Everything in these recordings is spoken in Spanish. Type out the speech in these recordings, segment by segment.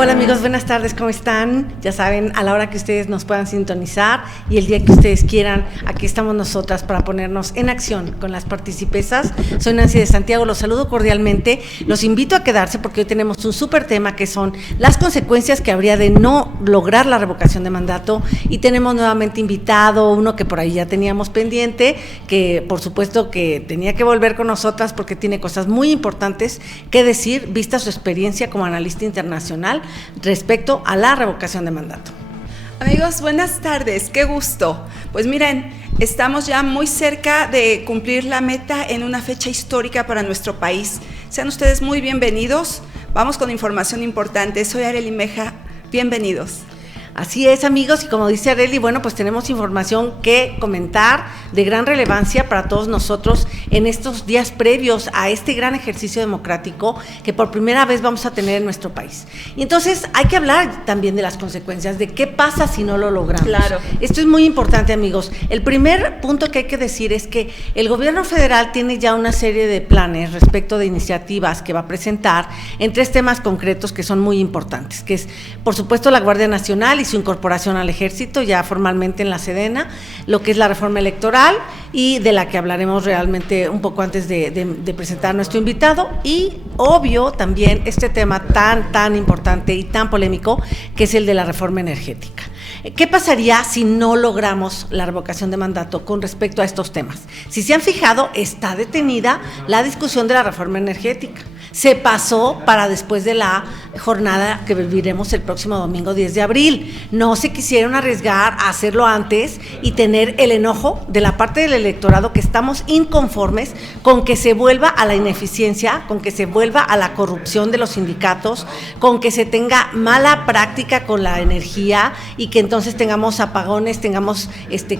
Hola amigos, buenas tardes, ¿cómo están? Ya saben, a la hora que ustedes nos puedan sintonizar y el día que ustedes quieran, aquí estamos nosotras para ponernos en acción con las participesas. Soy Nancy de Santiago, los saludo cordialmente, los invito a quedarse porque hoy tenemos un súper tema que son las consecuencias que habría de no lograr la revocación de mandato, y tenemos nuevamente invitado uno que por ahí ya teníamos pendiente, que por supuesto que tenía que volver con nosotras porque tiene cosas muy importantes que decir, vista su experiencia como analista internacional respecto a la revocación de mandato. Amigos, buenas tardes, qué gusto. Pues miren, estamos ya muy cerca de cumplir la meta en una fecha histórica para nuestro país. Sean ustedes muy bienvenidos. Vamos con información importante. Soy Arely Meja, bienvenidos. Así es, amigos, y como dice Arely, bueno, pues tenemos información que comentar de gran relevancia para todos nosotros en estos días previos a este gran ejercicio democrático que por primera vez vamos a tener en nuestro país. Y entonces hay que hablar también de las consecuencias, de qué pasa si no lo logramos. Claro. Esto es muy importante, amigos. El primer punto que hay que decir es que el gobierno federal tiene ya una serie de planes respecto de iniciativas que va a presentar en 3 temas concretos que son muy importantes, que es, por supuesto, la Guardia Nacional y su incorporación al ejército ya formalmente en la Sedena, lo que es la reforma electoral y de la que hablaremos realmente un poco antes de presentar a nuestro invitado, y obvio también este tema tan importante y tan polémico que es el de la reforma energética. ¿Qué pasaría si no logramos la revocación de mandato con respecto a estos temas? Si se han fijado, está detenida la discusión de la reforma energética. Se pasó para después de la jornada que viviremos el próximo domingo 10 de abril. No se quisieron arriesgar a hacerlo antes y tener el enojo de la parte del electorado que estamos inconformes con que se vuelva a la ineficiencia, con que se vuelva a la corrupción de los sindicatos, con que se tenga mala práctica con la energía y que entonces tengamos apagones, tengamos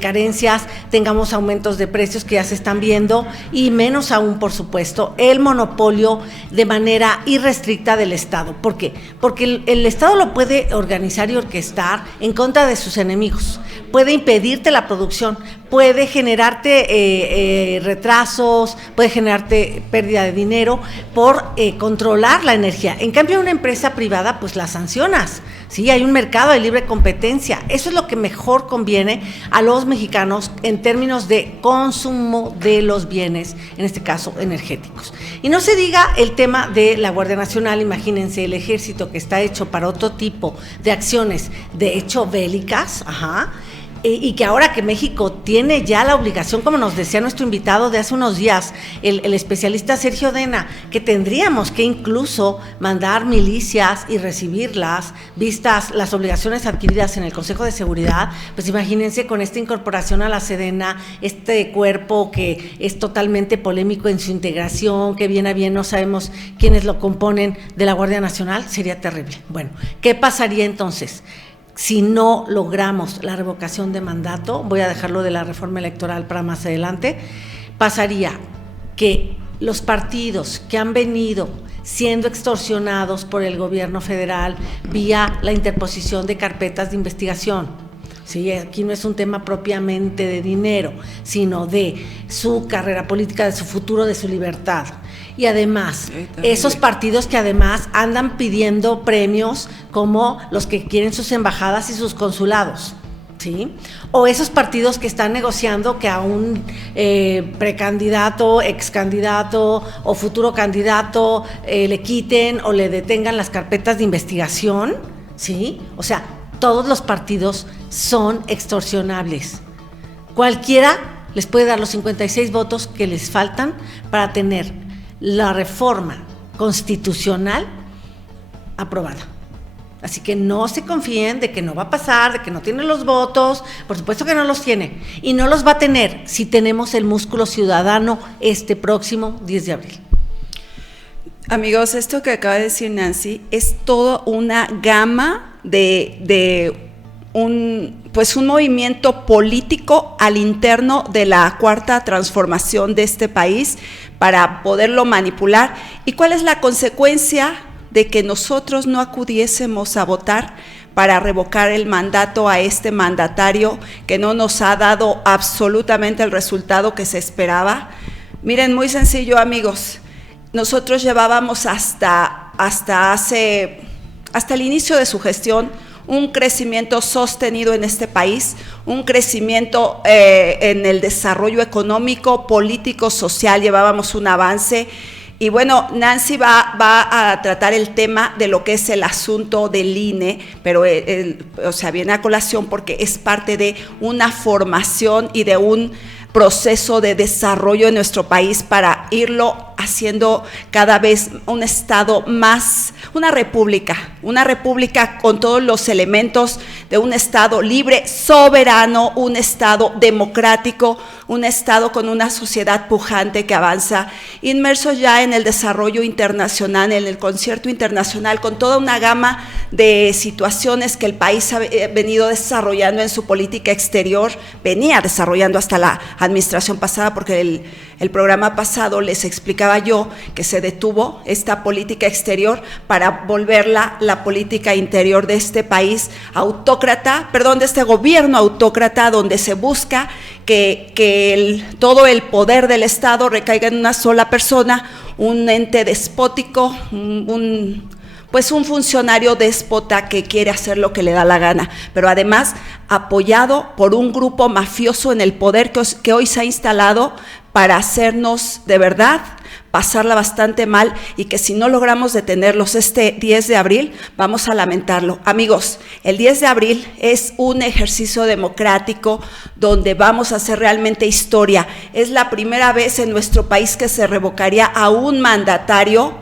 carencias, tengamos aumentos de precios que ya se están viendo, y menos aún, por supuesto, el monopolio de manera irrestricta del Estado. ¿Por qué? Porque el Estado lo puede organizar y orquestar en contra de sus enemigos, puede impedirte la producción, puede generarte retrasos, puede generarte pérdida de dinero por controlar la energía. En cambio, una empresa privada, pues la sancionas. Sí, hay un mercado de libre competencia. Eso es lo que mejor conviene a los mexicanos en términos de consumo de los bienes, en este caso energéticos. Y no se diga el tema de la Guardia Nacional. Imagínense el ejército que está hecho para otro tipo de acciones, de hecho bélicas, y que ahora que México tiene ya la obligación, como nos decía nuestro invitado de hace unos días, el especialista Sergio Dena, que tendríamos que incluso mandar milicias y recibirlas, vistas las obligaciones adquiridas en el Consejo de Seguridad. Pues imagínense con esta incorporación a la Sedena, este cuerpo que es totalmente polémico en su integración, que bien a bien no sabemos quiénes lo componen, de la Guardia Nacional, sería terrible. Bueno, ¿qué pasaría entonces si no logramos la revocación de mandato? Voy a dejarlo de la reforma electoral para más adelante. Pasaría que los partidos que han venido siendo extorsionados por el gobierno federal vía la interposición de carpetas de investigación, sí, aquí no es un tema propiamente de dinero, sino de su carrera política, de su futuro, de su libertad. Y además, esos partidos que además andan pidiendo premios como los que quieren sus embajadas y sus consulados, ¿sí? O esos partidos que están negociando que a un precandidato, excandidato o futuro candidato le quiten o le detengan las carpetas de investigación, ¿sí? O sea, todos los partidos son extorsionables. Cualquiera les puede dar los 56 votos que les faltan para tener la reforma constitucional aprobada. Así que no se confíen de que no va a pasar, de que no tiene los votos. Por supuesto que no los tiene, y no los va a tener si tenemos el músculo ciudadano este próximo 10 de abril. Amigos, esto que acaba de decir Nancy es toda una gama de un movimiento político al interno de la cuarta transformación de este país para poderlo manipular. ¿Y cuál es la consecuencia de que nosotros no acudiésemos a votar para revocar el mandato a este mandatario que no nos ha dado absolutamente el resultado que se esperaba? Miren, muy sencillo, amigos. Nosotros llevábamos hasta hace hasta el inicio de su gestión, un crecimiento sostenido en este país, un crecimiento en el desarrollo económico, político, social, llevábamos un avance. Y bueno, Nancy va a tratar el tema de lo que es el asunto del INE, pero viene a colación porque es parte de una formación y de un proceso de desarrollo en nuestro país para irlo haciendo cada vez un estado más, una república con todos los elementos de un estado libre, soberano, un estado democrático, un estado con una sociedad pujante que avanza, inmerso ya en el desarrollo internacional, en el concierto internacional, con toda una gama de situaciones que el país ha venido desarrollando en su política exterior, venía desarrollando hasta la administración pasada, porque el programa pasado les explicaba yo que se detuvo esta política exterior para volverla la política interior de este país autócrata, de este gobierno autócrata, donde se busca que todo el poder del Estado recaiga en una sola persona, un ente despótico, un funcionario déspota que quiere hacer lo que le da la gana, pero además apoyado por un grupo mafioso en el poder que hoy se ha instalado para hacernos de verdad pasarla bastante mal, y que si no logramos detenerlos este 10 de abril, vamos a lamentarlo. Amigos, el 10 de abril es un ejercicio democrático donde vamos a hacer realmente historia. Es la primera vez en nuestro país que se revocaría a un mandatario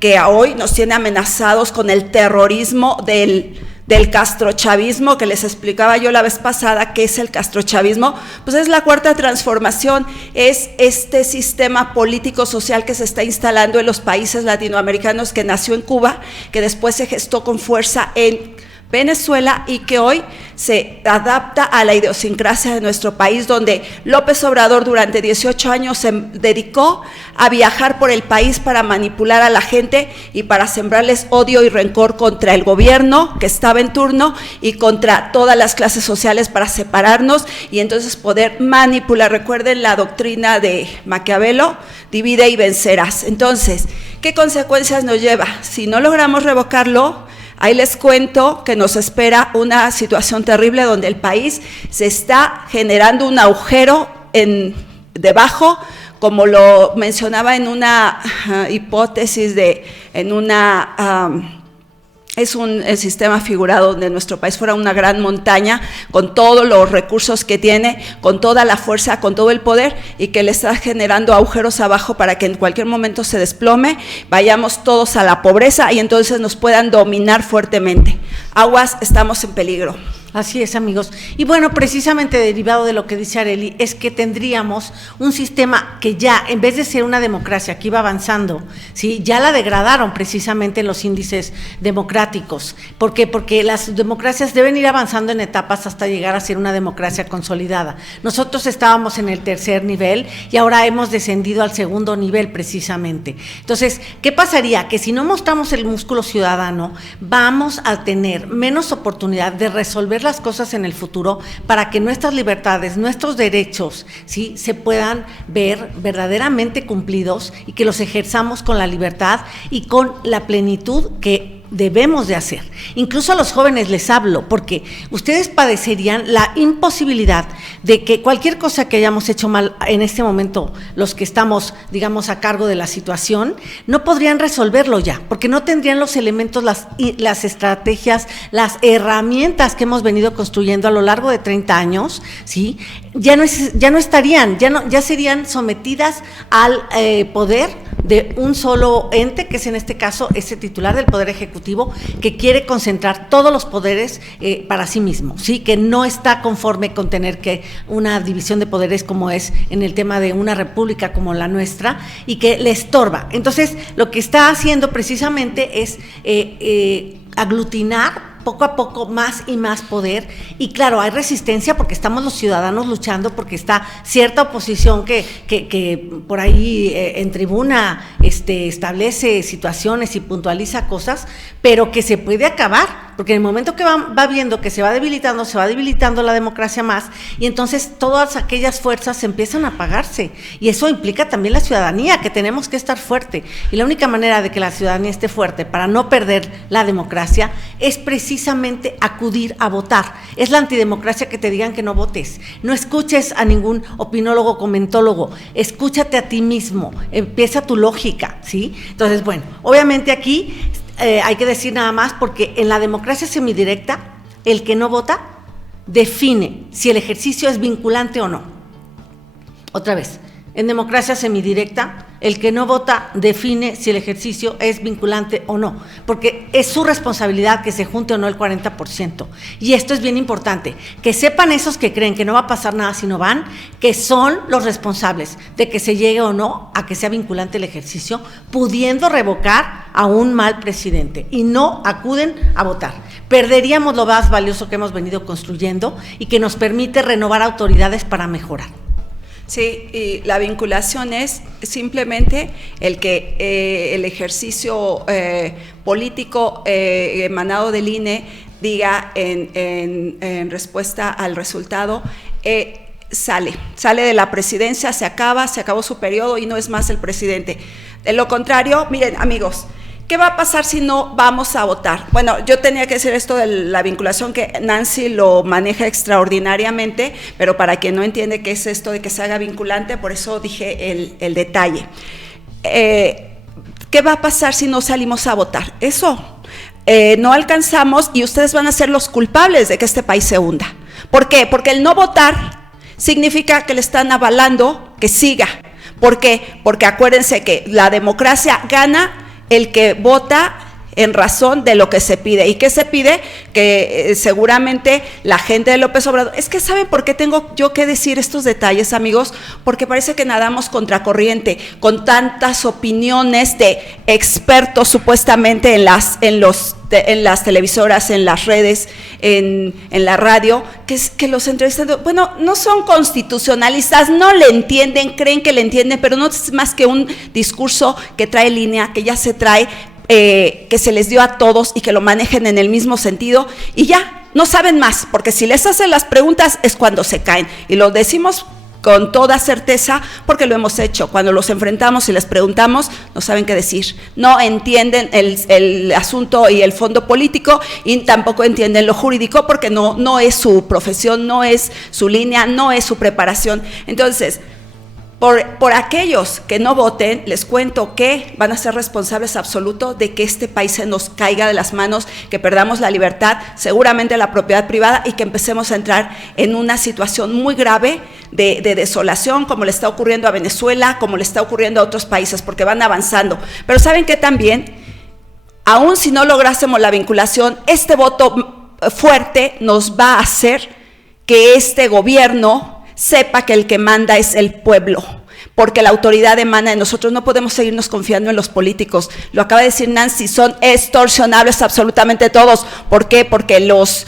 que hoy nos tiene amenazados con el terrorismo del castrochavismo, que les explicaba yo la vez pasada qué es el castrochavismo. Pues es la cuarta transformación, es este sistema político-social que se está instalando en los países latinoamericanos, que nació en Cuba, que después se gestó con fuerza en Venezuela y que hoy se adapta a la idiosincrasia de nuestro país, donde López Obrador durante 18 años se dedicó a viajar por el país para manipular a la gente y para sembrarles odio y rencor contra el gobierno que estaba en turno y contra todas las clases sociales, para separarnos y entonces poder manipular. Recuerden la doctrina de Maquiavelo: divide y vencerás. Entonces, ¿qué consecuencias nos lleva? Si no logramos revocarlo, ahí les cuento que nos espera una situación terrible, donde el país se está generando un agujero debajo, como lo mencionaba en una hipótesis es un sistema figurado donde nuestro país fuera una gran montaña con todos los recursos que tiene, con toda la fuerza, con todo el poder, y que le está generando agujeros abajo para que en cualquier momento se desplome, vayamos todos a la pobreza y entonces nos puedan dominar fuertemente. Aguas, estamos en peligro. Así es, amigos. Y bueno, precisamente derivado de lo que dice Arely, es que tendríamos un sistema que ya, en vez de ser una democracia que iba avanzando, ¿sí?, ya la degradaron precisamente en los índices democráticos. ¿Por qué? Porque las democracias deben ir avanzando en etapas hasta llegar a ser una democracia consolidada. Nosotros estábamos en el tercer nivel y ahora hemos descendido al segundo nivel precisamente. Entonces, ¿qué pasaría? Que si no mostramos el músculo ciudadano, vamos a tener menos oportunidad de resolver las cosas en el futuro, para que nuestras libertades, nuestros derechos, ¿sí?, se puedan ver verdaderamente cumplidos y que los ejerzamos con la libertad y con la plenitud que debemos de hacer. Incluso a los jóvenes les hablo, porque ustedes padecerían la imposibilidad de que cualquier cosa que hayamos hecho mal en este momento, los que estamos, digamos, a cargo de la situación, no podrían resolverlo ya, porque no tendrían los elementos, las estrategias, las herramientas que hemos venido construyendo a lo largo de 30 años, ¿sí? Ya no estarían, ya serían sometidas al poder de un solo ente, que es en este caso ese titular del Poder Ejecutivo, que quiere concentrar todos los poderes para sí mismo, ¿sí?, que no está conforme con tener que una división de poderes como es en el tema de una república como la nuestra, y que le estorba. Entonces, lo que está haciendo precisamente es aglutinar poco a poco más y más poder, y claro, hay resistencia porque estamos los ciudadanos luchando, porque está cierta oposición que por ahí en tribuna establece situaciones y puntualiza cosas, pero que se puede acabar porque en el momento que va viendo que se va debilitando la democracia más, y entonces todas aquellas fuerzas empiezan a apagarse, y eso implica también la ciudadanía, que tenemos que estar fuerte, y la única manera de que la ciudadanía esté fuerte para no perder la democracia es precisamente acudir a votar. Es la antidemocracia que te digan que no votes, no escuches a ningún opinólogo, comentólogo, escúchate a ti mismo, empieza tu lógica, ¿sí? Entonces, bueno, obviamente aquí hay que decir nada más, porque en la democracia semidirecta, el que no vota define si el ejercicio es vinculante o no. Otra vez, en democracia semidirecta, el que no vota define si el ejercicio es vinculante o no, porque es su responsabilidad que se junte o no el 40%. Y esto es bien importante, que sepan esos que creen que no va a pasar nada si no van, que son los responsables de que se llegue o no a que sea vinculante el ejercicio, pudiendo revocar a un mal presidente, y no acuden a votar. Perderíamos lo más valioso que hemos venido construyendo y que nos permite renovar autoridades para mejorar. Sí, y la vinculación es simplemente el ejercicio político emanado del INE diga en respuesta al resultado, sale de la presidencia, se acabó su periodo y no es más el presidente. De lo contrario, miren, amigos, ¿qué va a pasar si no vamos a votar? Bueno, yo tenía que decir esto de la vinculación, que Nancy lo maneja extraordinariamente, pero para quien no entiende qué es esto de que se haga vinculante, por eso dije el detalle. ¿Qué va a pasar si no salimos a votar? Eso, no alcanzamos, y ustedes van a ser los culpables de que este país se hunda. ¿Por qué? Porque el no votar significa que le están avalando que siga. ¿Por qué? Porque acuérdense que la democracia gana el que vota en razón de lo que se pide. ¿Y qué se pide? Que seguramente la gente de López Obrador… Es que ¿saben por qué tengo yo que decir estos detalles, amigos? Porque parece que nadamos contracorriente, con tantas opiniones de expertos supuestamente en las televisoras, en las redes, en la radio, que los entrevistan, bueno, no son constitucionalistas, no le entienden, creen que le entienden, pero no es más que un discurso que trae línea, que ya se trae, que se les dio a todos y que lo manejen en el mismo sentido, y ya, no saben más, porque si les hacen las preguntas es cuando se caen, y lo decimos con toda certeza, porque lo hemos hecho. Cuando los enfrentamos y les preguntamos, no saben qué decir, no entienden el asunto y el fondo político, y tampoco entienden lo jurídico, porque no es su profesión, no es su línea, no es su preparación. Entonces, por aquellos que no voten, les cuento que van a ser responsables absolutos de que este país se nos caiga de las manos, que perdamos la libertad, seguramente la propiedad privada, y que empecemos a entrar en una situación muy grave de desolación, como le está ocurriendo a Venezuela, como le está ocurriendo a otros países, porque van avanzando. Pero ¿saben qué también? Aún si no lográsemos la vinculación, este voto fuerte nos va a hacer que este gobierno sepa que el que manda es el pueblo, porque la autoridad emana de nosotros. No podemos seguirnos confiando en los políticos. Lo acaba de decir Nancy, son extorsionables absolutamente todos. ¿Por qué? Porque los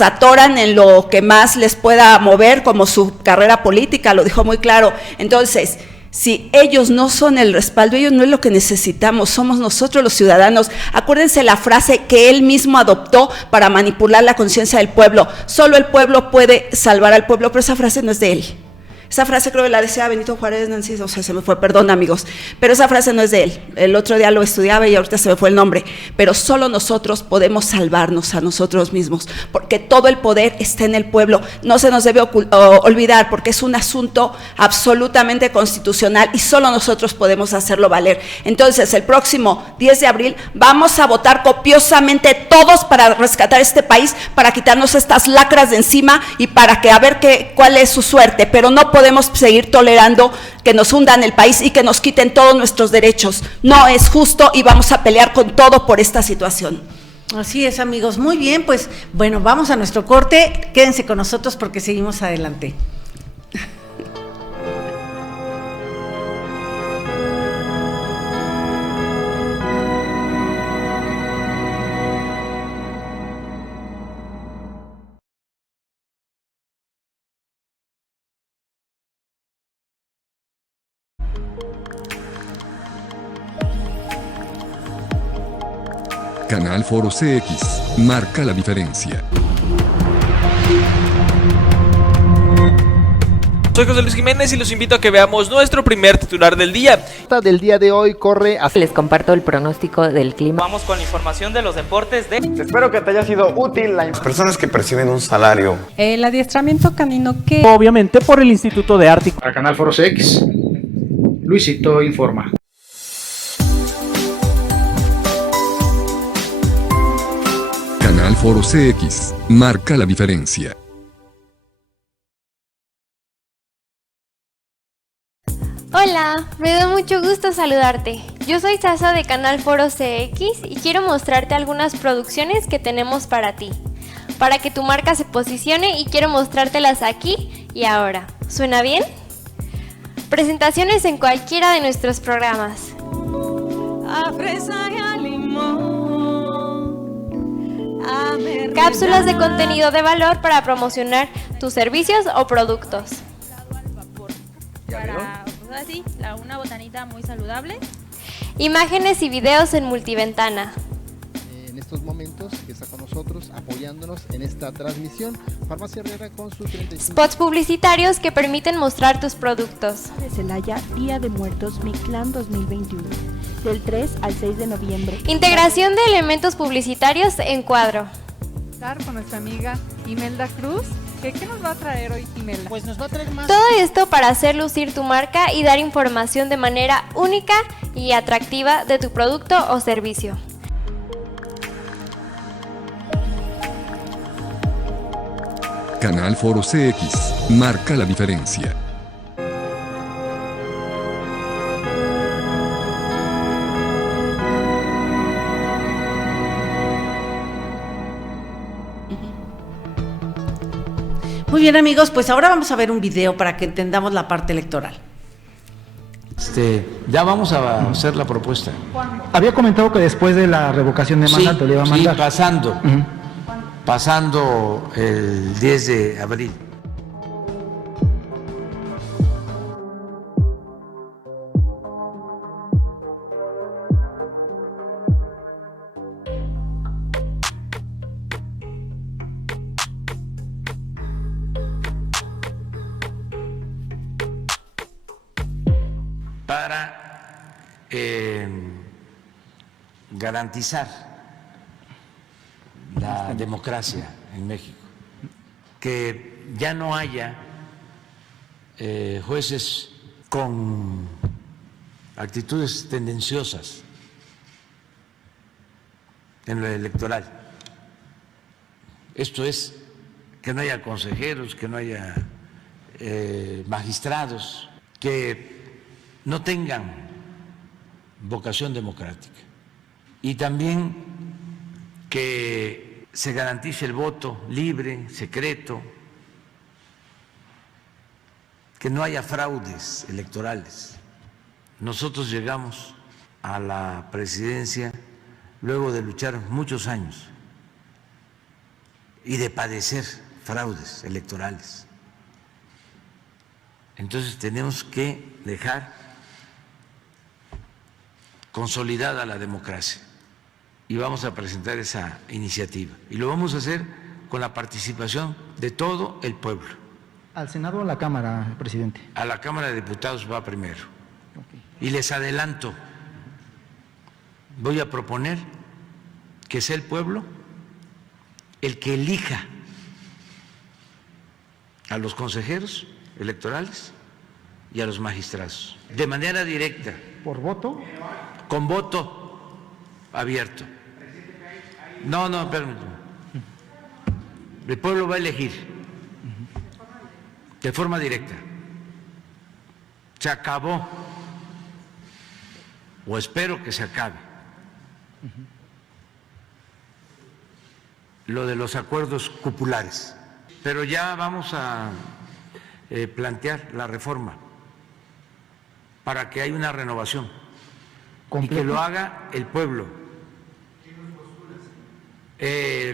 atoran en lo que más les pueda mover, como su carrera política, lo dijo muy claro. Entonces, si ellos no son el respaldo, ellos no es lo que necesitamos, somos nosotros los ciudadanos. Acuérdense la frase que él mismo adoptó para manipular la conciencia del pueblo: solo el pueblo puede salvar al pueblo, pero esa frase no es de él. Esa frase creo que la decía Benito Juárez, Nancy, o sea, se me fue, perdón amigos, pero esa frase no es de él. El otro día lo estudiaba y ahorita se me fue el nombre, pero solo nosotros podemos salvarnos a nosotros mismos, porque todo el poder está en el pueblo. No se nos debe olvidar, porque es un asunto absolutamente constitucional y solo nosotros podemos hacerlo valer. Entonces, el próximo 10 de abril vamos a votar copiosamente todos para rescatar este país, para quitarnos estas lacras de encima y para que a ver cuál es su suerte, pero no podemos seguir tolerando que nos hundan el país y que nos quiten todos nuestros derechos. No es justo y vamos a pelear con todo por esta situación. Así es, amigos. Muy bien, pues bueno, vamos a nuestro corte. Quédense con nosotros porque seguimos adelante. Canal Foro CX, marca la diferencia. Soy José Luis Jiménez y los invito a que veamos nuestro primer titular del día. Del día de hoy corre a... Les comparto el pronóstico del clima. Vamos con la información de los deportes de... Espero que te haya sido útil las personas que perciben un salario. El adiestramiento canino que... Obviamente por el Instituto de Arte. Para Canal Foro CX, Luisito informa. Canal Foro CX, marca la diferencia. Hola, me da mucho gusto saludarte. Yo soy Sasa de Canal Foro CX y quiero mostrarte algunas producciones que tenemos para ti, para que tu marca se posicione, y quiero mostrártelas aquí y ahora. ¿Suena bien? Presentaciones en cualquiera de nuestros programas. A fresa y a limón, a Cápsulas de contenido de valor para promocionar tus servicios o productos. Así, una botanita muy saludable. Imágenes y videos en multiventana. En estos momentos que está con nosotros apoyándonos en esta transmisión, Farmacia Herrera con sus 35... Spots publicitarios que permiten mostrar tus productos. De Celaya, Día de Muertos Mictlán 2021, del 3 al 6 de noviembre. Integración de elementos publicitarios en cuadro. Con nuestra amiga Imelda Cruz. ¿Qué nos va a traer hoy, Imelda? Pues nos va a traer más. Todo esto para hacer lucir tu marca y dar información de manera única y atractiva de tu producto o servicio. Canal Foro CX, marca la diferencia. Muy bien, amigos, pues ahora vamos a ver un video para que entendamos la parte electoral. Ya vamos a hacer la propuesta. Había comentado que después de la revocación de mandato le iba a mandar. Sí, pasando el 10 de abril. Para garantizar la democracia en México, que ya no haya jueces con actitudes tendenciosas en lo electoral. Esto es, que no haya consejeros, que no haya magistrados, que no tengan vocación democrática, y también que se garantice el voto libre, secreto, que no haya fraudes electorales. Nosotros llegamos a la presidencia luego de luchar muchos años y de padecer fraudes electorales. Entonces tenemos que dejar consolidada la democracia y vamos a presentar esa iniciativa y lo vamos a hacer con la participación de todo el pueblo. ¿Al Senado o a la Cámara, presidente? A la Cámara de Diputados va primero. Y les adelanto, voy a proponer que sea el pueblo el que elija a los consejeros electorales y a los magistrados de manera directa. ¿Por voto? Con voto abierto. No, espérame. El pueblo va a elegir de forma directa. Se acabó, o espero que se acabe, lo de los acuerdos cupulares. Pero ya vamos a plantear la reforma para que haya una renovación y que lo haga el pueblo.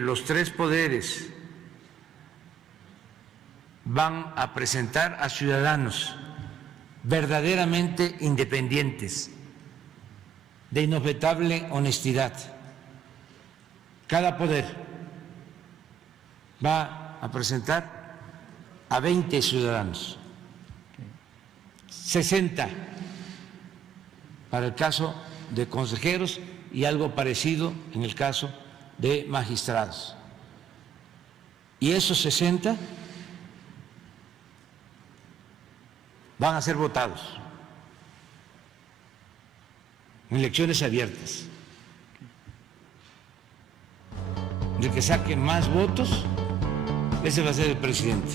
Los tres poderes van a presentar a ciudadanos verdaderamente independientes, de inobjetable honestidad, cada poder va a presentar a 20 ciudadanos, 60 para el caso de consejeros y algo parecido en el caso de magistrados. Y esos 60 van a ser votados en elecciones abiertas. El que saque más votos, ese va a ser el presidente.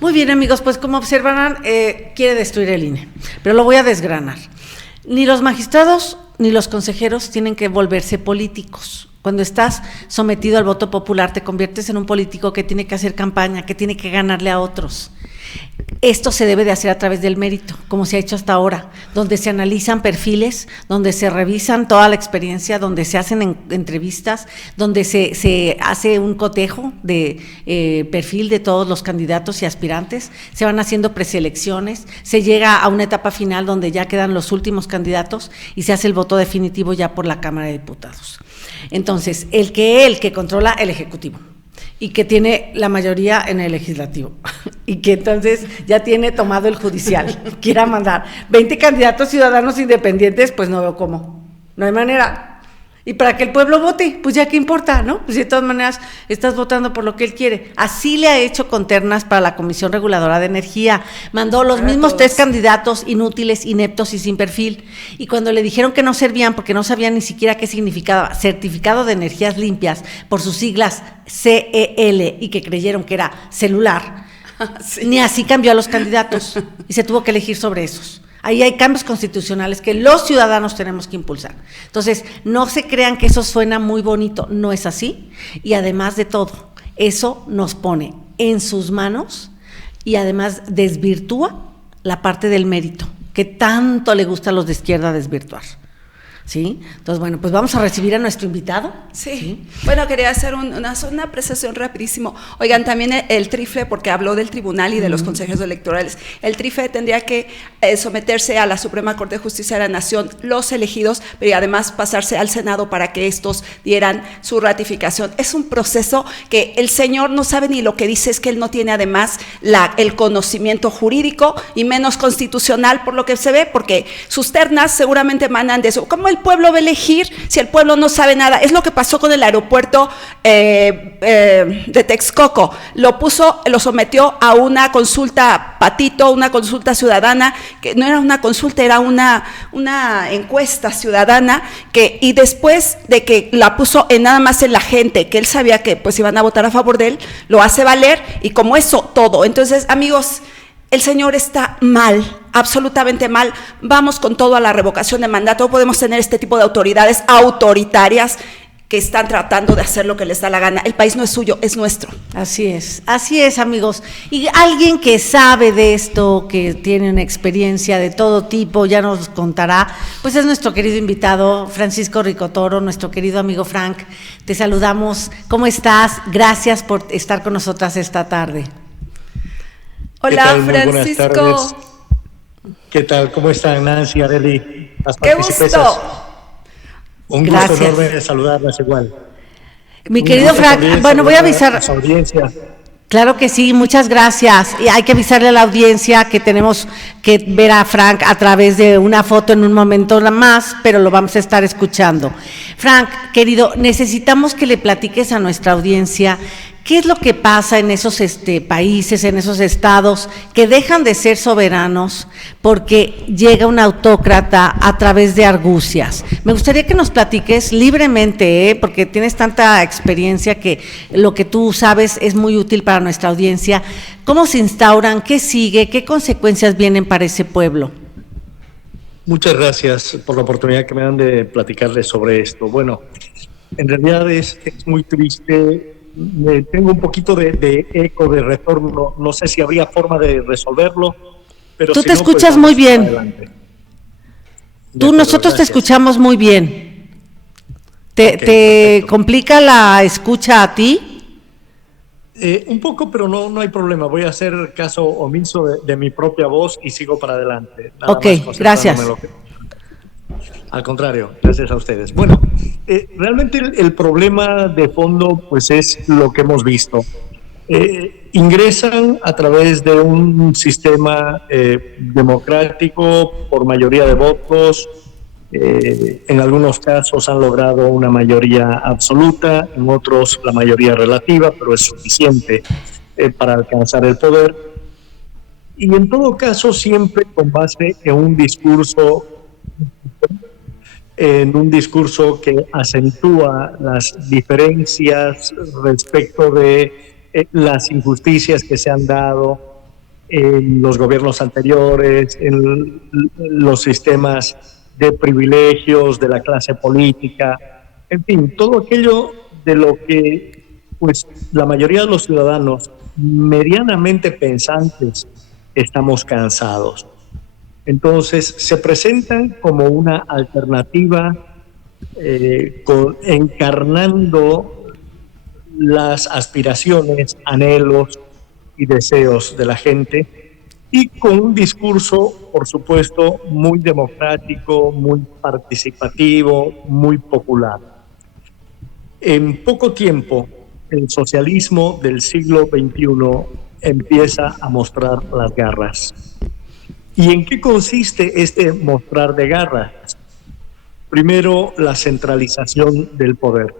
Muy bien, amigos, pues como observarán, quiere destruir el INE, pero lo voy a desgranar. Ni los magistrados ni los consejeros tienen que volverse políticos. Cuando estás sometido al voto popular, te conviertes en un político que tiene que hacer campaña, que tiene que ganarle a otros. Esto se debe de hacer a través del mérito, como se ha hecho hasta ahora, donde se analizan perfiles, donde se revisan toda la experiencia, donde se hacen entrevistas, donde se hace un cotejo de perfil de todos los candidatos y aspirantes, se van haciendo preselecciones, se llega a una etapa final donde ya quedan los últimos candidatos y se hace el voto definitivo ya por la Cámara de Diputados. Entonces, el que controla el Ejecutivo y que tiene la mayoría en el Legislativo y que entonces ya tiene tomado el Judicial, quiera mandar 20 candidatos ciudadanos independientes, pues no veo cómo, no hay manera. Y para que el pueblo vote, pues ya qué importa, ¿no? Pues de todas maneras estás votando por lo que él quiere. Así le ha hecho con ternas para la Comisión Reguladora de Energía. Mandó los mismos 3 candidatos inútiles, ineptos y sin perfil. Y cuando le dijeron que no servían porque no sabían ni siquiera qué significaba Certificado de Energías Limpias, por sus siglas CEL, y que creyeron que era celular, sí, ni así cambió a los candidatos y se tuvo que elegir sobre esos. Ahí hay cambios constitucionales que los ciudadanos tenemos que impulsar. Entonces, no se crean que eso suena muy bonito, no es así. Y además de todo, eso nos pone en sus manos y además desvirtúa la parte del mérito, que tanto le gusta a los de izquierda desvirtuar. ¿Sí? Entonces, bueno, pues vamos a recibir a nuestro invitado. Sí. Bueno, quería hacer una apreciación rapidísimo. Oigan, también el TRIFE, porque habló del tribunal y de los consejeros electorales, el TRIFE tendría que someterse a la Suprema Corte de Justicia de la Nación, los elegidos, pero además pasarse al Senado para que estos dieran su ratificación. Es un proceso que el señor no sabe ni lo que dice, es que él no tiene además el conocimiento jurídico y menos constitucional, por lo que se ve, porque sus ternas seguramente emanan de eso. ¿Cómo el pueblo va a elegir si el pueblo no sabe nada? Es lo que pasó con el aeropuerto de Texcoco. Lo sometió a una consulta patito, una consulta ciudadana, que no era una consulta, era una encuesta ciudadana, y después de que la puso nada más en la gente, que él sabía que pues iban a votar a favor de él, lo hace valer, y como eso todo. Entonces, amigos, el señor está mal, absolutamente mal. Vamos con todo a la revocación de mandato. No podemos tener este tipo de autoridades autoritarias que están tratando de hacer lo que les da la gana. El país no es suyo, es nuestro. Así es, amigos. Y alguien que sabe de esto, que tiene una experiencia de todo tipo, ya nos contará, pues es nuestro querido invitado, Francisco Ricotoro, nuestro querido amigo Frank. Te saludamos. ¿Cómo estás? Gracias por estar con nosotras esta tarde. Hola, Francisco. ¿Qué tal? ¿Cómo están, Nancy, Arely? ¡Qué gusto! Un gusto enorme de saludarlas igual. Mi querido Frank, bueno, voy a avisar. A su audiencia. Claro que sí, muchas gracias. Y hay que avisarle a la audiencia que tenemos que ver a Frank a través de una foto en un momento más, pero lo vamos a estar escuchando. Frank, querido, necesitamos que le platiques a nuestra audiencia qué es lo que pasa en esos países, en esos estados que dejan de ser soberanos porque llega un autócrata a través de argucias. Me gustaría que nos platiques libremente, porque tienes tanta experiencia que lo que tú sabes es muy útil para nuestra audiencia. ¿Cómo se instauran? ¿Qué sigue? ¿Qué consecuencias vienen para ese pueblo? Muchas gracias por la oportunidad que me dan de platicarles sobre esto. Bueno, en realidad es muy triste. Tengo un poquito de eco, de retorno, no sé si habría forma de resolverlo, pero tú si te no, escuchas pues muy bien. Nosotros te escuchamos muy bien. ¿Te complica la escucha a ti? Un poco, pero no hay problema. Voy a hacer caso omiso de mi propia voz y sigo para adelante. Ok, gracias. Al contrario, gracias a ustedes. Bueno, Realmente el problema de fondo pues es lo que hemos visto. Ingresan a través de un sistema democrático por mayoría de votos. En algunos casos han logrado una mayoría absoluta, en otros la mayoría relativa, pero es suficiente para alcanzar el poder. Y en todo caso siempre con base en un discurso que acentúa las diferencias respecto de las injusticias que se han dado en los gobiernos anteriores, en los sistemas de privilegios de la clase política, en fin, todo aquello de lo que pues la mayoría de los ciudadanos medianamente pensantes estamos cansados. Entonces se presentan como una alternativa encarnando las aspiraciones, anhelos y deseos de la gente, y con un discurso, por supuesto, muy democrático, muy participativo, muy popular. En poco tiempo, el socialismo del siglo XXI empieza a mostrar las garras. ¿Y en qué consiste este mostrar de garras? Primero, la centralización del poder.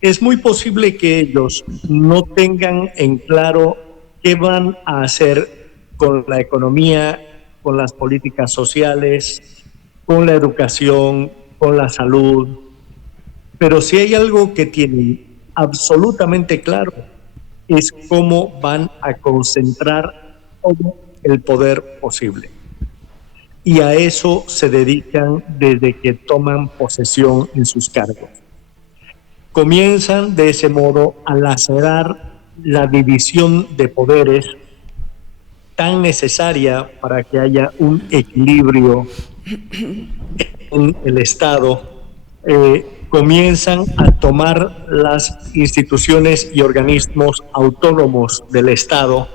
Es muy posible que ellos no tengan en claro qué van a hacer con la economía, con las políticas sociales, con la educación, con la salud. Pero si hay algo que tienen absolutamente claro, es cómo van a concentrar todo el poder posible. Y a eso se dedican desde que toman posesión en sus cargos. Comienzan de ese modo a lacerar la división de poderes tan necesaria para que haya un equilibrio en el Estado. Comienzan a tomar las instituciones y organismos autónomos del Estado,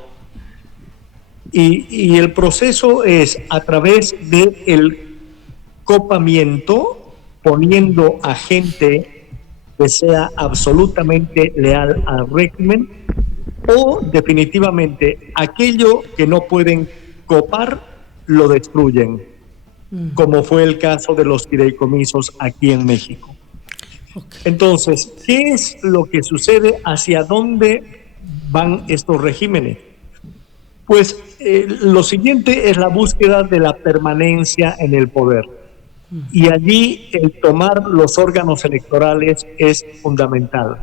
y el proceso es a través del copamiento, poniendo a gente que sea absolutamente leal al régimen, o definitivamente aquello que no pueden copar lo destruyen, como fue el caso de los fideicomisos aquí en México. Entonces, ¿qué es lo que sucede? ¿Hacia dónde van estos regímenes? Pues lo siguiente es la búsqueda de la permanencia en el poder. Y allí el tomar los órganos electorales es fundamental.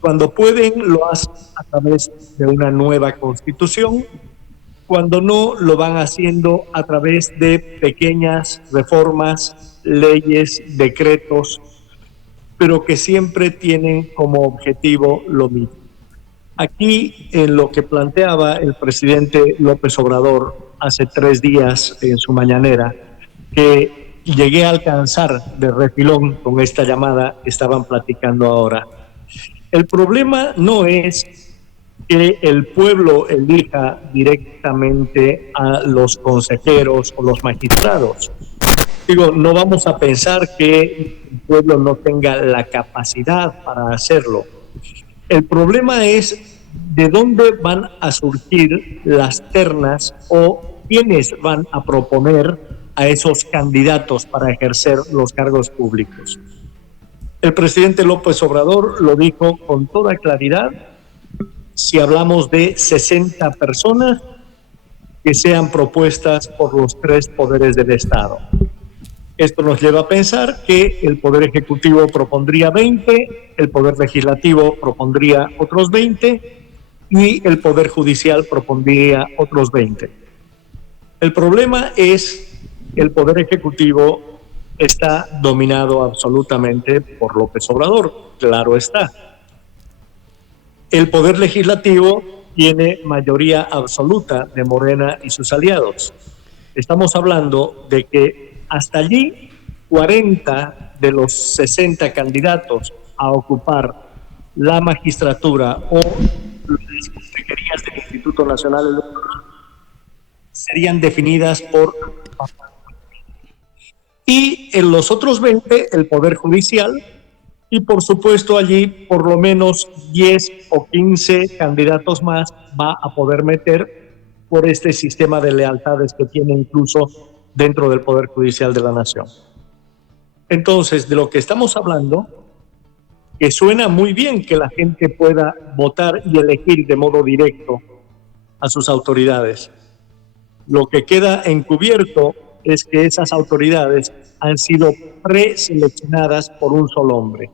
Cuando pueden, lo hacen a través de una nueva constitución. Cuando no, lo van haciendo a través de pequeñas reformas, leyes, decretos, pero que siempre tienen como objetivo lo mismo. Aquí, en lo que planteaba el presidente López Obrador hace 3 días en su mañanera, que llegué a alcanzar de refilón con esta llamada que estaban platicando ahora. El problema no es que el pueblo elija directamente a los consejeros o los magistrados. Digo, no vamos a pensar que el pueblo no tenga la capacidad para hacerlo. El problema es de dónde van a surgir las ternas o quiénes van a proponer a esos candidatos para ejercer los cargos públicos. El presidente López Obrador lo dijo con toda claridad: si hablamos de 60 personas que sean propuestas por los 3 poderes del Estado. Esto nos lleva a pensar que el Poder Ejecutivo propondría 20, el Poder Legislativo propondría otros 20 y el Poder Judicial propondría otros 20. El problema es que el Poder Ejecutivo está dominado absolutamente por López Obrador, claro está. El Poder Legislativo tiene mayoría absoluta de Morena y sus aliados. Estamos hablando de que hasta allí 40 de los 60 candidatos a ocupar la magistratura o las consejerías del Instituto Nacional Electoral serían definidas por... y en los otros 20 el Poder Judicial, y por supuesto allí por lo menos 10 o 15 candidatos más va a poder meter por este sistema de lealtades que tiene incluso dentro del Poder Judicial de la Nación. Entonces, de lo que estamos hablando, que suena muy bien que la gente pueda votar y elegir de modo directo a sus autoridades. Lo que queda encubierto es que esas autoridades han sido preseleccionadas por un solo hombre.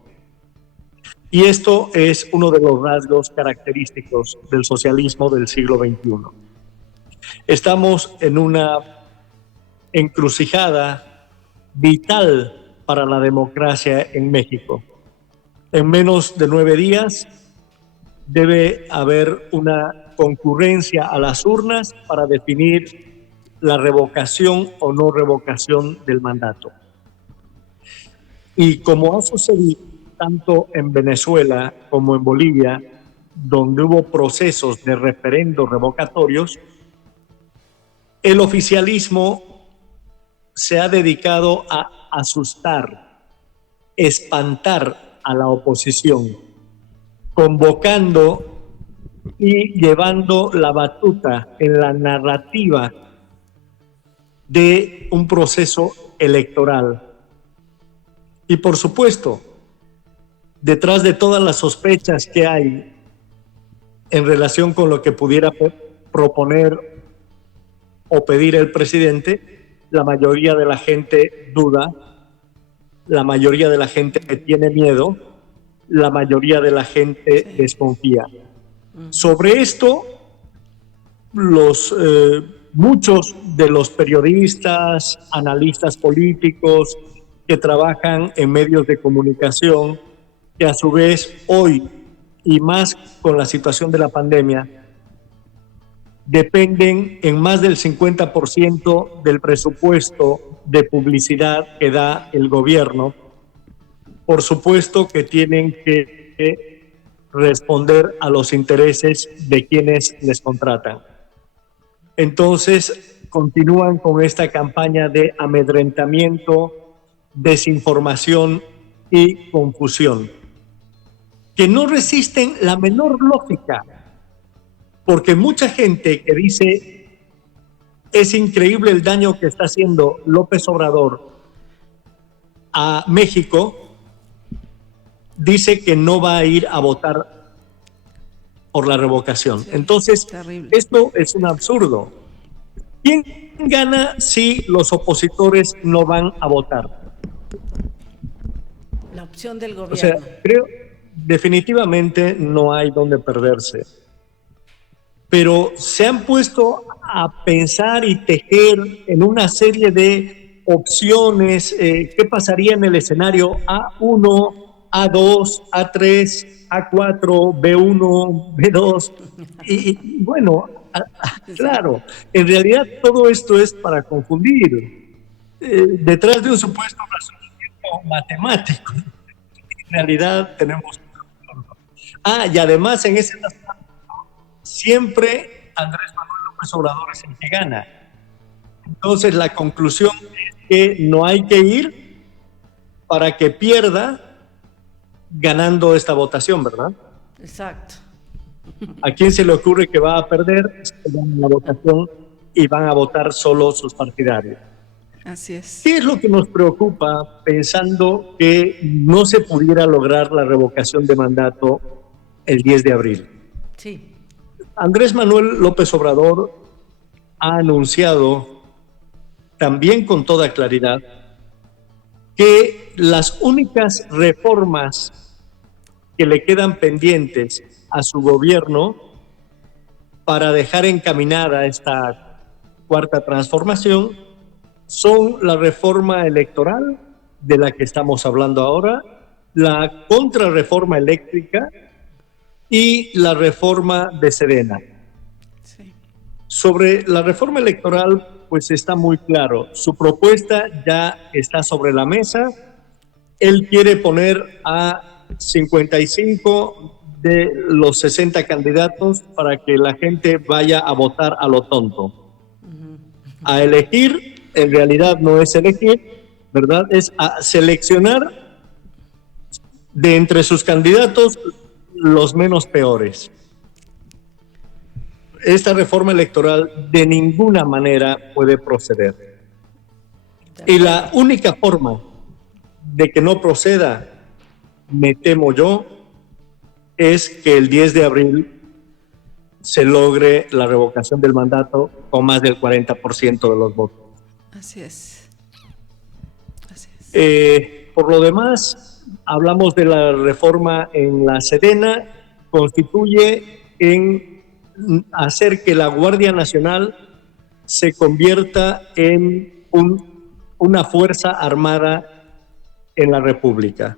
Y esto es uno de los rasgos característicos del socialismo del siglo XXI. Estamos en una encrucijada vital para la democracia en México. En menos de 9 días debe haber una concurrencia a las urnas para definir la revocación o no revocación del mandato. Y como ha sucedido tanto en Venezuela como en Bolivia, donde hubo procesos de referendos revocatorios, el oficialismo se ha dedicado a asustar, espantar a la oposición, convocando y llevando la batuta en la narrativa de un proceso electoral. Y por supuesto, detrás de todas las sospechas que hay en relación con lo que pudiera proponer o pedir el presidente, la mayoría de la gente duda, la mayoría de la gente tiene miedo, la mayoría de la gente desconfía. Sobre esto, muchos de los periodistas, analistas políticos que trabajan en medios de comunicación, que a su vez hoy, y más con la situación de la pandemia, dependen en más del 50% del presupuesto de publicidad que da el gobierno. Por supuesto que tienen que responder a los intereses de quienes les contratan. Entonces, continúan con esta campaña de amedrentamiento, desinformación y confusión, que no resisten la menor lógica, porque mucha gente que dice es increíble el daño que está haciendo López Obrador a México, dice que no va a ir a votar por la revocación. Entonces, esto es un absurdo. ¿Quién gana si los opositores no van a votar? La opción del gobierno. O sea, creo definitivamente no hay donde perderse. Pero se han puesto a pensar y tejer en una serie de opciones. ¿Qué pasaría en el escenario A1, A2, A3, A4, B1, B2? Y bueno, claro, en realidad todo esto es para confundir. Detrás de un supuesto razonamiento matemático, en realidad tenemos... y además en ese siempre Andrés Manuel López Obrador es el que gana. Entonces la conclusión es que no hay que ir para que pierda ganando esta votación, ¿verdad? Exacto. ¿A quién se le ocurre que va a perder? Se gana la votación y van a votar solo sus partidarios. Así es. ¿Qué es lo que nos preocupa pensando que no se pudiera lograr la revocación de mandato el 10 de abril? Sí. Andrés Manuel López Obrador ha anunciado también con toda claridad que las únicas reformas que le quedan pendientes a su gobierno para dejar encaminada esta cuarta transformación son la reforma electoral de la que estamos hablando ahora, la contrarreforma eléctrica y la reforma de Sedena. Sí. Sobre la reforma electoral, pues está muy claro. Su propuesta ya está sobre la mesa. Él quiere poner a 55 de los 60 candidatos para que la gente vaya a votar a lo tonto. A elegir, en realidad no es elegir, ¿verdad? Es a seleccionar de entre sus candidatos los menos peores. Esta reforma electoral de ninguna manera puede proceder. Y la única forma de que no proceda, me temo yo, es que el 10 de abril se logre la revocación del mandato con más del 40% de los votos. Así es. Por lo demás, hablamos de la reforma en la Sedena, constituye en hacer que la Guardia Nacional se convierta en una fuerza armada en la República,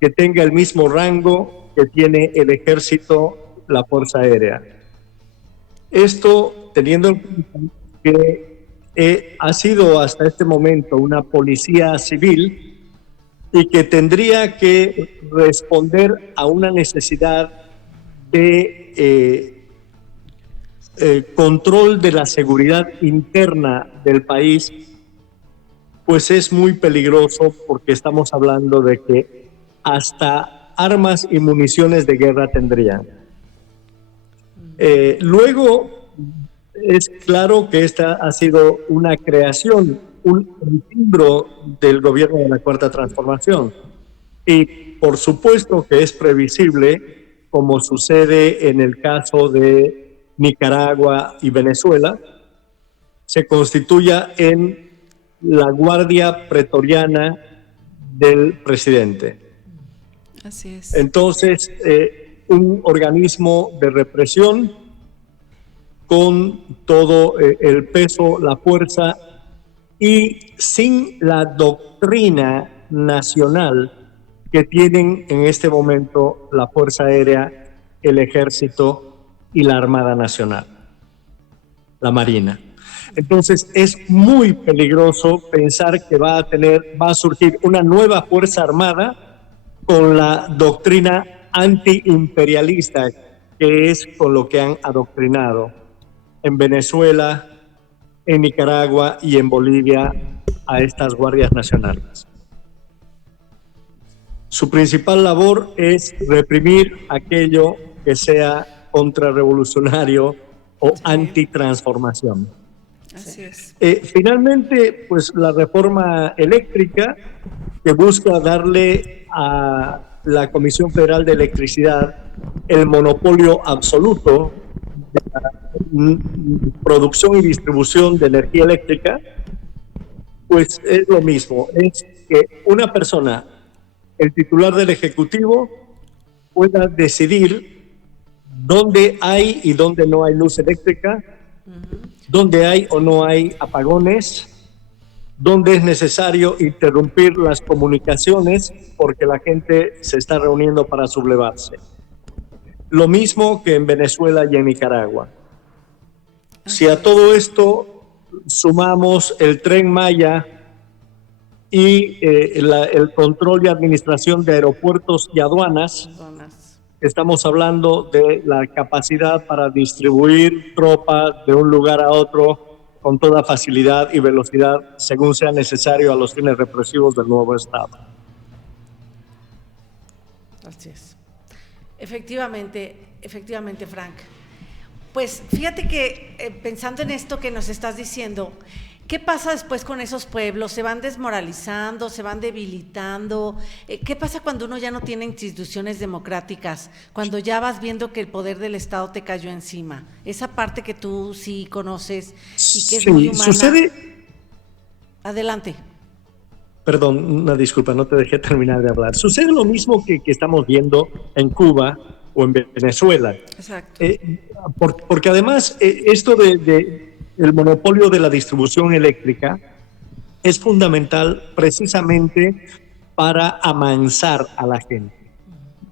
que tenga el mismo rango que tiene el Ejército, la Fuerza Aérea. Esto teniendo en cuenta que ha sido hasta este momento una policía civil y que tendría que responder a una necesidad de control de la seguridad interna del país, pues es muy peligroso porque estamos hablando de que hasta armas y municiones de guerra tendrían. Luego, es claro que esta ha sido una creación, un timbro del gobierno de la Cuarta Transformación. Y por supuesto que es previsible, como sucede en el caso de Nicaragua y Venezuela, se constituya en la guardia pretoriana del presidente. Así es. Entonces, un organismo de represión con todo el peso, la fuerza y sin la doctrina nacional que tienen en este momento la Fuerza Aérea, el Ejército y la Armada Nacional, la Marina. Entonces es muy peligroso pensar que va a surgir una nueva Fuerza Armada con la doctrina antiimperialista, que es con lo que han adoctrinado en Venezuela, en Nicaragua y en Bolivia a estas guardias nacionales. Su principal labor es reprimir aquello que sea contrarrevolucionario o antitransformación. Así es. Finalmente, pues la reforma eléctrica que busca darle a la Comisión Federal de Electricidad el monopolio absoluto de la producción y distribución de energía eléctrica, pues es lo mismo, es que una persona, el titular del Ejecutivo, pueda decidir dónde hay y dónde no hay luz eléctrica, dónde hay o no hay apagones, dónde es necesario interrumpir las comunicaciones porque la gente se está reuniendo para sublevarse. Lo mismo que en Venezuela y en Nicaragua. Si a todo esto sumamos el Tren Maya y el control y administración de aeropuertos y aduanas, estamos hablando de la capacidad para distribuir tropas de un lugar a otro con toda facilidad y velocidad según sea necesario a los fines represivos del nuevo Estado. Así es. Efectivamente, Frank. Pues fíjate que pensando en esto que nos estás diciendo, ¿qué pasa después con esos pueblos? ¿Se van desmoralizando? ¿Se van debilitando? ¿Qué pasa cuando uno ya no tiene instituciones democráticas? Cuando ya vas viendo que el poder del Estado te cayó encima. Esa parte que tú sí conoces y que es muy humana. Sucede. Adelante. Perdón, una disculpa, no te dejé terminar de hablar. Sucede lo mismo que estamos viendo en Cuba o en Venezuela. Exacto. Porque además esto de el monopolio de la distribución eléctrica es fundamental precisamente para amansar a la gente.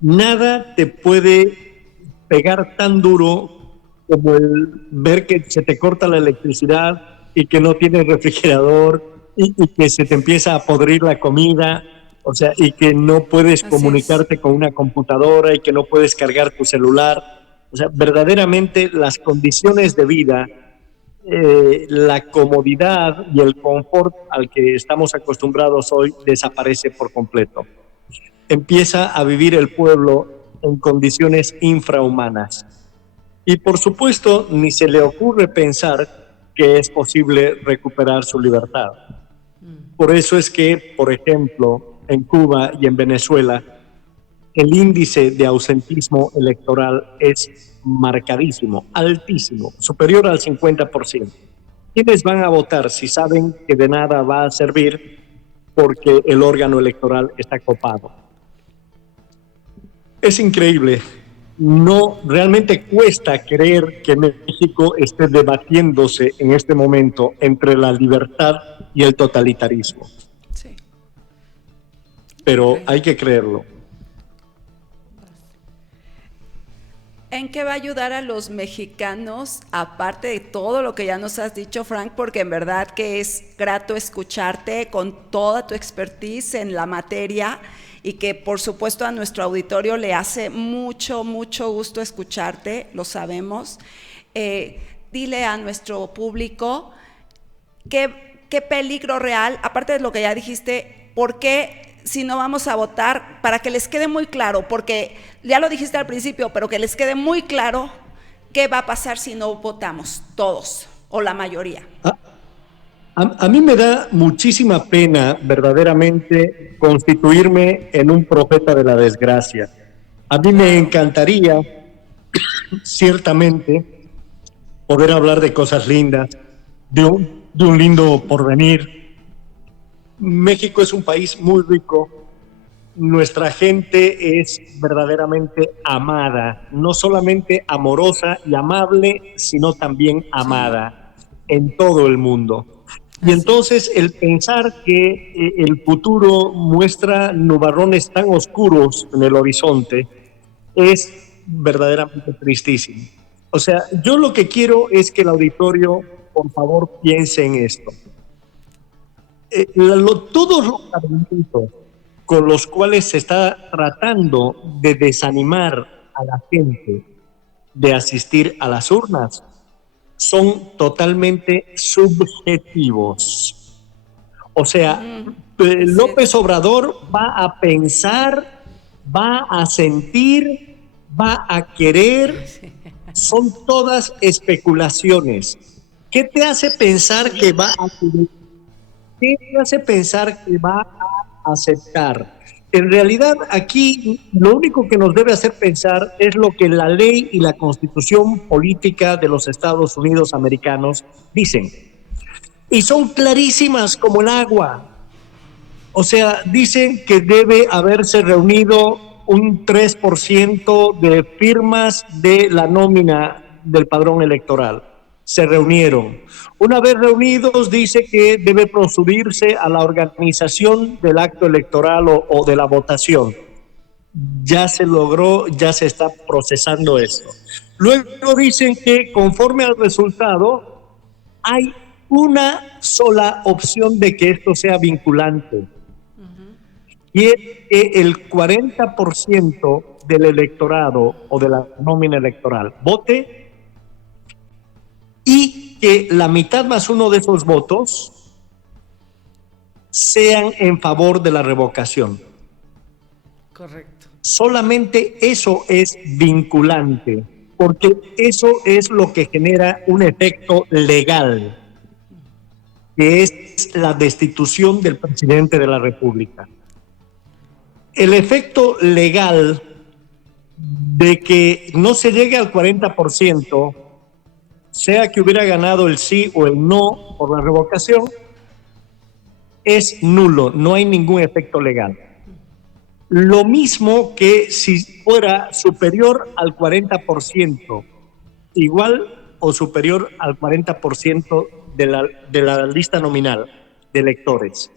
Nada te puede pegar tan duro como el ver que se te corta la electricidad y que no tienes refrigerador y que se te empieza a podrir la comida, o sea, y que no puedes comunicarte con una computadora y que no puedes cargar tu celular. O sea, verdaderamente las condiciones de vida la comodidad y el confort al que estamos acostumbrados hoy desaparece por completo. Empieza a vivir el pueblo en condiciones infrahumanas. Y por supuesto, ni se le ocurre pensar que es posible recuperar su libertad. Por eso es que, por ejemplo, en Cuba y en Venezuela, el índice de ausentismo electoral es marcadísimo, altísimo, superior al 50%. ¿Quiénes van a votar si saben que de nada va a servir porque el órgano electoral está copado? Es increíble. No, realmente cuesta creer que México esté debatiéndose en este momento entre la libertad y el totalitarismo. Sí. Pero hay que creerlo. ¿En qué va a ayudar a los mexicanos, aparte de todo lo que ya nos has dicho, Frank? Porque en verdad que es grato escucharte con toda tu expertise en la materia y que por supuesto a nuestro auditorio le hace mucho gusto escucharte, lo sabemos. Dile a nuestro público qué peligro real, aparte de lo que ya dijiste, ¿por qué si no vamos a votar? Para que les quede muy claro, porque ya lo dijiste al principio, pero que les quede muy claro qué va a pasar si no votamos todos o la mayoría. A mí me da muchísima pena verdaderamente constituirme en un profeta de la desgracia. A mí me encantaría, ciertamente, poder hablar de cosas lindas, de un lindo porvenir. México es un país muy rico. Nuestra gente es verdaderamente amada, no solamente amorosa y amable, sino también amada en todo el mundo. Y entonces el pensar que el futuro muestra nubarrones tan oscuros en el horizonte es verdaderamente tristísimo. O sea, yo lo que quiero es que el auditorio, por favor, piense en esto. Todos los argumentos con los cuales se está tratando de desanimar a la gente de asistir a las urnas son totalmente subjetivos. O sea, López Obrador va a pensar, va a sentir, va a querer, son todas especulaciones. ¿Qué te hace pensar que va a querer? ¿Qué te hace pensar que va a aceptar? En realidad, aquí lo único que nos debe hacer pensar es lo que la ley y la constitución política de los Estados Unidos americanos dicen. Y son clarísimas como el agua. O sea, dicen que debe haberse reunido un 3% de firmas de la nómina del padrón electoral. Se reunieron. Una vez reunidos, dice que debe procedirse a la organización del acto electoral o de la votación. Ya se logró, ya se está procesando esto. Luego dicen que conforme al resultado, hay una sola opción de que esto sea vinculante. Y es que el 40% del electorado o de la nómina electoral vote y que la mitad más uno de esos votos sean en favor de la revocación. Correcto. Solamente eso es vinculante, porque eso es lo que genera un efecto legal, que es la destitución del presidente de la República. El efecto legal de que no se llegue al 40%, sea que hubiera ganado el sí o el no por la revocación, es nulo, no hay ningún efecto legal. Lo mismo que si fuera superior al 40%, igual o superior al 40% de la lista nominal de electores.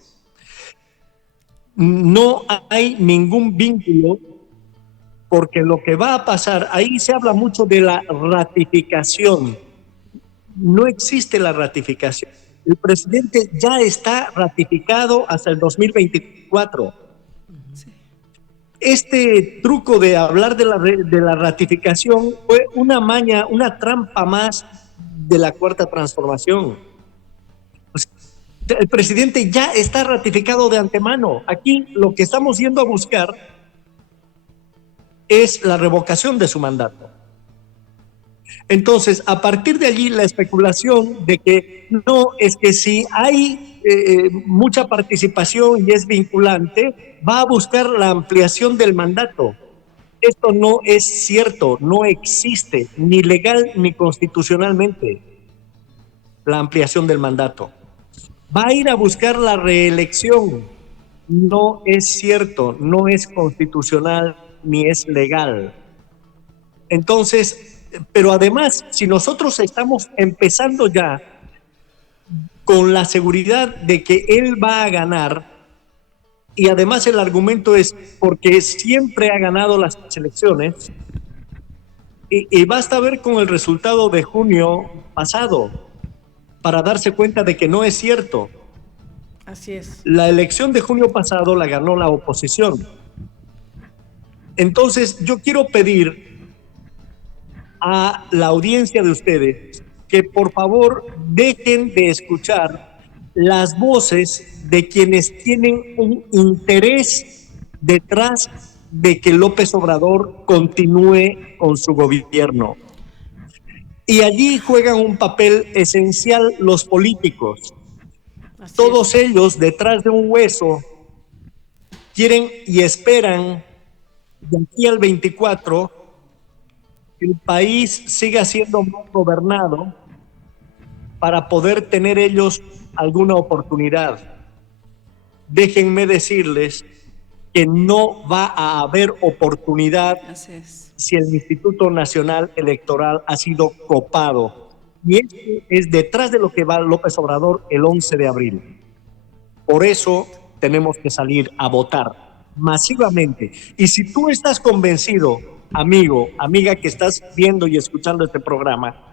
No hay ningún vínculo, porque lo que va a pasar, ahí se habla mucho de la ratificación. No existe la ratificación. El presidente ya está ratificado hasta el 2024. Este truco de hablar de la ratificación fue una maña, una trampa más de la Cuarta Transformación. Pues, el presidente ya está ratificado de antemano. Aquí lo que estamos yendo a buscar es la revocación de su mandato. Entonces, a partir de allí, la especulación de que no, es que si hay mucha participación y es vinculante, va a buscar la ampliación del mandato. Esto no es cierto, no existe, ni legal ni constitucionalmente, la ampliación del mandato. Va a ir a buscar la reelección. No es cierto, no es constitucional ni es legal. Entonces, pero además, si nosotros estamos empezando ya con la seguridad de que él va a ganar, y además el argumento es porque siempre ha ganado las elecciones, y basta ver con el resultado de junio pasado para darse cuenta de que no es cierto. Así es. La elección de junio pasado la ganó la oposición. Entonces, yo quiero pedir a la audiencia de ustedes que por favor dejen de escuchar las voces de quienes tienen un interés detrás de que López Obrador continúe con su gobierno. Y allí juegan un papel esencial los políticos. Todos ellos, detrás de un hueso, quieren y esperan de aquí al 24 que el país siga siendo más gobernado para poder tener ellos alguna oportunidad. Déjenme decirles que no va a haber oportunidad si el Instituto Nacional Electoral ha sido copado. Y esto es detrás de lo que va López Obrador el 11 de abril. Por eso tenemos que salir a votar masivamente. Y si tú estás convencido, amigo, amiga que estás viendo y escuchando este programa,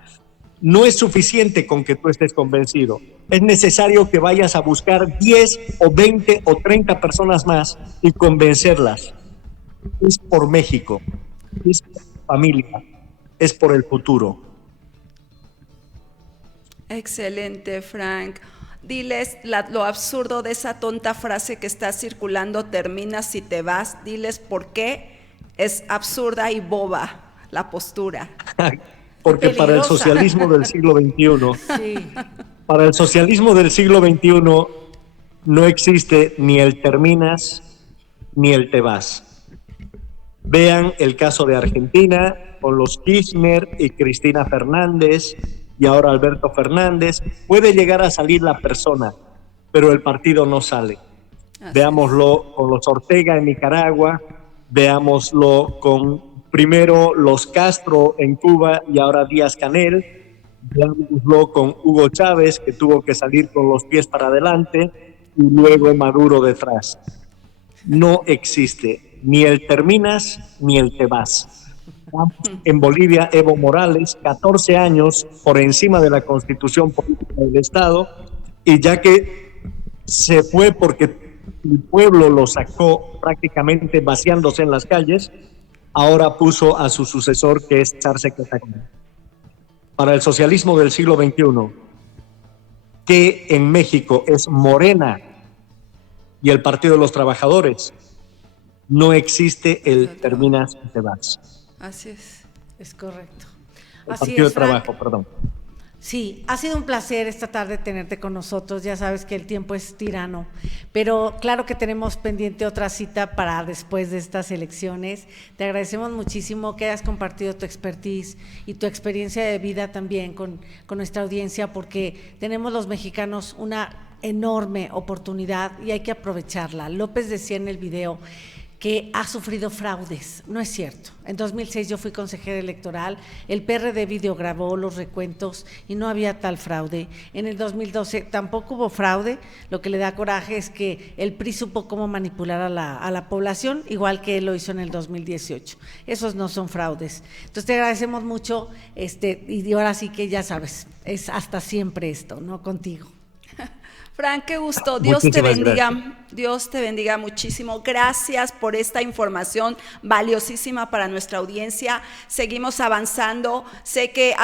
no es suficiente con que tú estés convencido. Es necesario que vayas a buscar 10 o 20 o 30 personas más y convencerlas. Es por México, es por familia, es por el futuro. Excelente, Frank. Diles lo absurdo de esa tonta frase que está circulando, terminas si te vas. Diles por qué es absurda y boba la postura. Porque peligrosa. Para el socialismo del siglo XXI, Sí. para el socialismo del siglo XXI no existe ni el terminas ni el te vas. Vean el caso de Argentina con los Kirchner y Cristina Fernández y ahora Alberto Fernández. Puede llegar a salir la persona, pero el partido no sale. Veámoslo con los Ortega en Nicaragua, veámoslo con primero los Castro en Cuba y ahora Díaz-Canel, veámoslo con Hugo Chávez, que tuvo que salir con los pies para adelante, y luego Maduro detrás. No existe ni el terminas ni el te vas. En Bolivia, Evo Morales, 14 años por encima de la Constitución Política del Estado, y ya que se fue porque el pueblo lo sacó prácticamente vaciándose en las calles, ahora puso a su sucesor, que es Charles Quetaquén. Para el socialismo del siglo XXI, que en México es Morena y el Partido de los Trabajadores, no existe el terminas y te vas. Así es. Es correcto. El Así Partido es, de Trabajo, perdón. Sí, ha sido un placer esta tarde tenerte con nosotros. Ya sabes que el tiempo es tirano, pero claro que tenemos pendiente otra cita para después de estas elecciones. Te agradecemos muchísimo que hayas compartido tu expertise y tu experiencia de vida también con nuestra audiencia, porque tenemos los mexicanos una enorme oportunidad y hay que aprovecharla. López decía en el video que ha sufrido fraudes. No es cierto. En 2006 yo fui consejera electoral, el PRD videograbó los recuentos y no había tal fraude. En el 2012 tampoco hubo fraude. Lo que le da coraje es que el PRI supo cómo manipular a la población, igual que él lo hizo en el 2018. Esos no son fraudes. Entonces te agradecemos mucho, y ahora sí que ya sabes, es hasta siempre esto, ¿no? Contigo. Frank, qué gusto. Dios te Muchísimas bendiga. gracias. Dios te bendiga muchísimo. Gracias por esta información valiosísima para nuestra audiencia. Seguimos avanzando. Sé que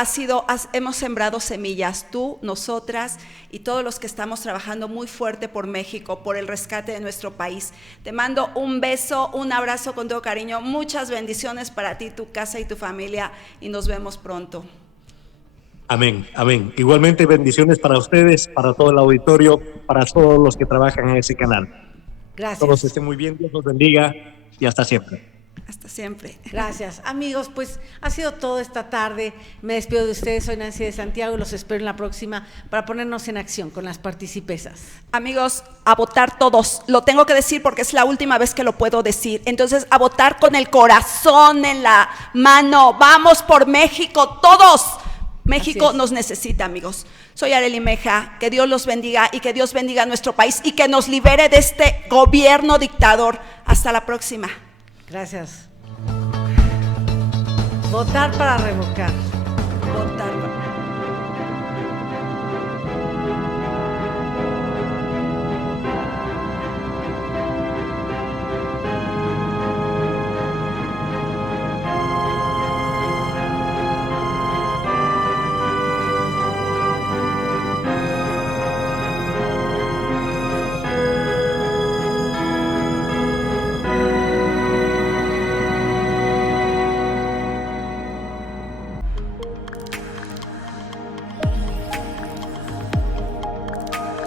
hemos sembrado semillas, tú, nosotras y todos los que estamos trabajando muy fuerte por México, por el rescate de nuestro país. Te mando un beso, un abrazo con todo cariño. Muchas bendiciones para ti, tu casa y tu familia y nos vemos pronto. Amén, amén. Igualmente bendiciones para ustedes, para todo el auditorio, para todos los que trabajan en ese canal. Gracias. Todos estén muy bien, Dios los bendiga y hasta siempre. Hasta siempre. Gracias. Amigos, pues ha sido todo esta tarde. Me despido de ustedes. Soy Nancy de Santiago y los espero en la próxima para ponernos en acción con las participesas. Amigos, a votar todos. Lo tengo que decir porque es la última vez que lo puedo decir. Entonces, a votar con el corazón en la mano. Vamos por México, todos. México nos necesita, amigos. Soy Arely Meja, que Dios los bendiga y que Dios bendiga a nuestro país y que nos libere de este gobierno dictador. Hasta la próxima. Gracias. Votar para revocar. Votar para...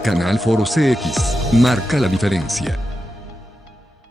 Canal Foro CX marca la diferencia.